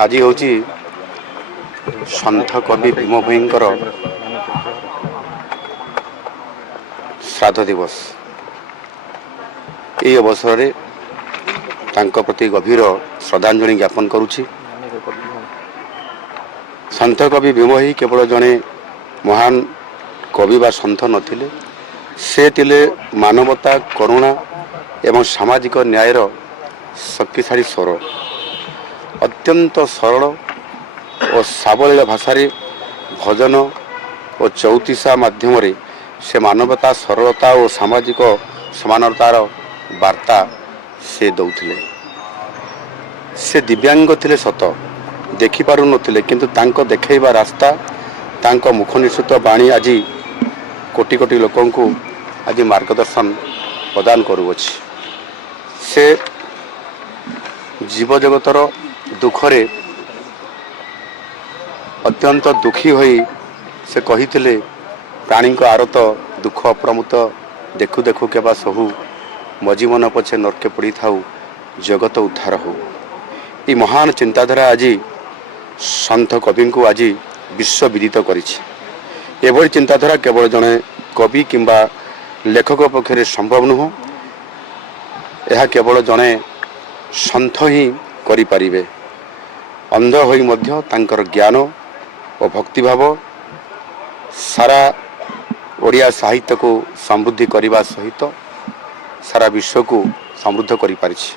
आज हूँ सन्थ कवि भीम भोईंकर श्राद्ध दिवस। ये अवसर में तांको प्रति गभीर श्रद्धांजलि ज्ञापन करुछि। सन्थ कवि भीम ही केवल जड़े महान कवि बा सन्थ नथिले, से तिले मानवता, करुणा एवं सामाजिक न्यायर शक्तिशाली स्वर। अत्यंत सरल और सावलील भाषा भजन और चौतीसा माध्यम रे से मानवता, सरलता और सामाजिक समानतार वार्ता से दौथिले। से दिव्यांग थिले सत, देखि पारु नथिले, किंतु तांको देखैबा रास्ता, तांको मुख निश्चित बाणी आज कोटि कोटि लोकंकु आज मार्गदर्शन प्रदान करुअछि। से जीव जगतर दुखरे अत्यंत दुखी होई से कहिथिले, प्राणी को आरत दुख अप्रमुत देखु देखु केबा सहु, मजीवन पछे नरके पड़ी थाउ, जगत उद्धार हो। ये महान चिंताधारा आज सन्थ कवि को आज विश्व विदित करिछि। एभली चिंताधारा केवल जड़े कवि किंबा लेखक पक्षरे संभव नुह। यह केवल जड़े सन्थ ही करि परिबे। अंध होई मध्य तांकर ज्ञान और भक्तिभाव सारा ओडिया साहित्य को समृद्धि करने सहित सारा विश्व को समृद्ध करि पारिछि।